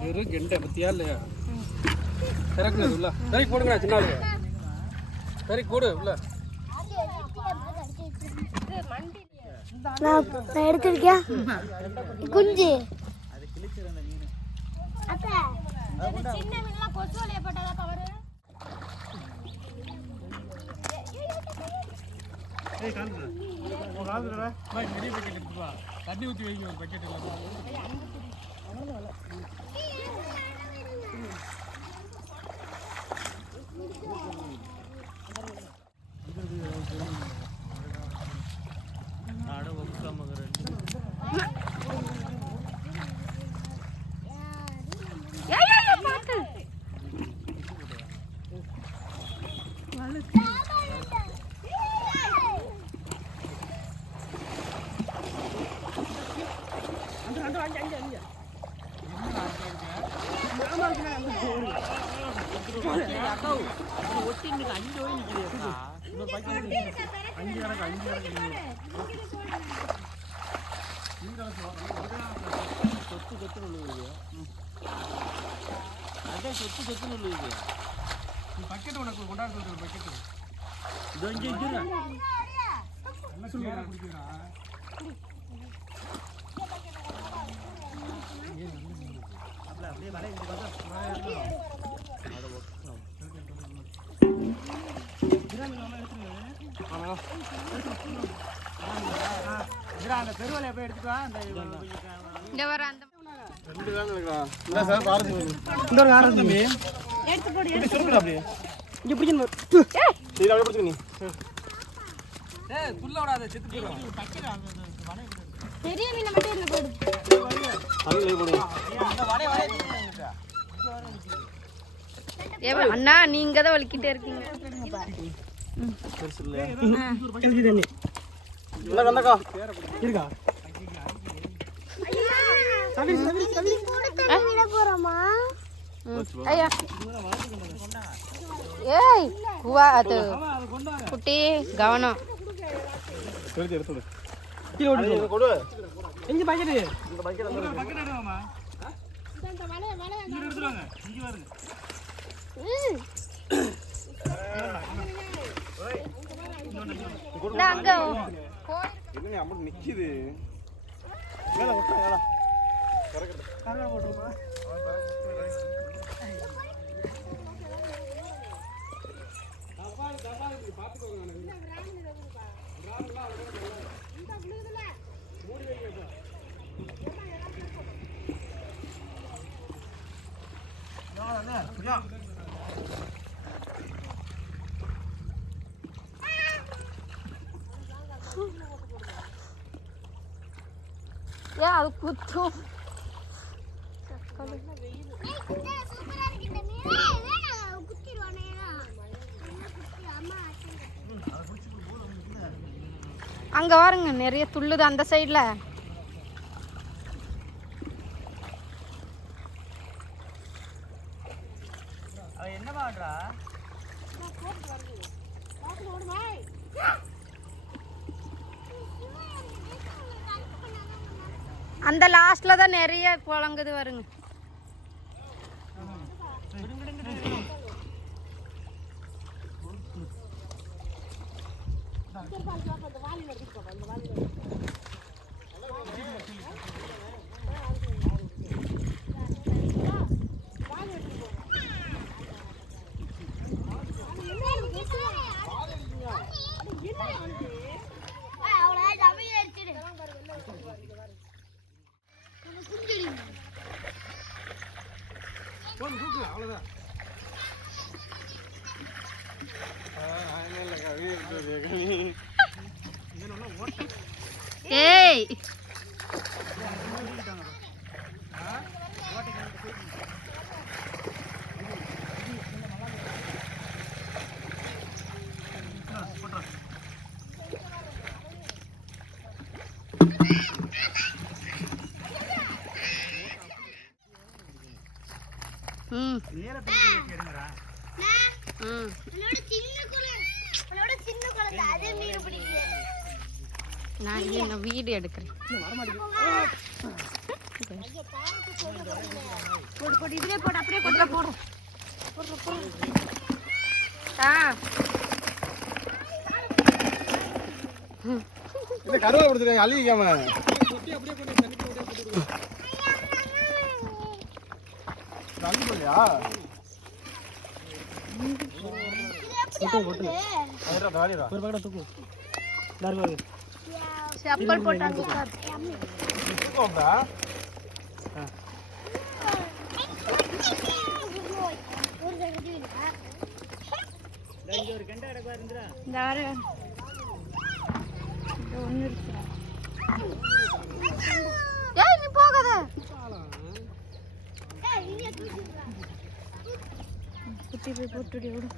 வெறும் கெண்டை பத்தியா இல்லையா கரெக்ட் உள்ள. சரி போடுங்கண்ணா சின்ன சரி போடு உள்ள. நான் நான் எடுத்திருக்கேன் குஞ்சு. சின்ன மீன்லாம் கொசு வலைய போட்டதா கவரு தண்ணி ஊற்றி வைங்க ஒரு பக்கெட் அந்த இங்க வர அந்த ரெண்டு தான் இருக்கா இந்த சார் பாரதி இந்த ஒரு ஆரம்பி எடுத்து போடு இப்படி சுருக்குடா அப்படியே இங்க பிடிக்கணும் சரி அப்படியே பிடிச்சிக்க பெரிய மீனை மட்டும் போடு. அண்ணா நீங்க தான் வலிக்கிட்டே இருக்கீங்க. ஏய் குவா அது குட்டி கவனம். எங்க இந்த பக்கெட் இங்க பாருங்க இந்த அங்க என்ன அம்மன் நிக்குது. மேல விட்டுறா கரகா ஏன் அது குத்தும் அங்க பாருங்க நிறைய துள்ளுது அந்த சைடுல என்ன பண்றா அந்த லாஸ்ட்ல தான் நிறைய குழங்குது வருங்க போன் தூக்கு அவ்வளவுதான். ஏய் நான் இல்லை நான் எடுக்கிறேன் போடு போடு இதுலயே போடு அப்படியே கொட்டுற போடு போடுற போடு ஆ இந்த கருவாடு கொடுத்துருக்காங்க அள்ளிக்காம அப்படியே கொண்டு தாரு செப்பல் போட்டாங்க இங்க ஒரு கெண்டை கிடக்கு பாருங்கடா இந்த வர ஒன்று இருக்குடா ஏய் நீ போகாத குட்டி போய் போட்டுடி விடு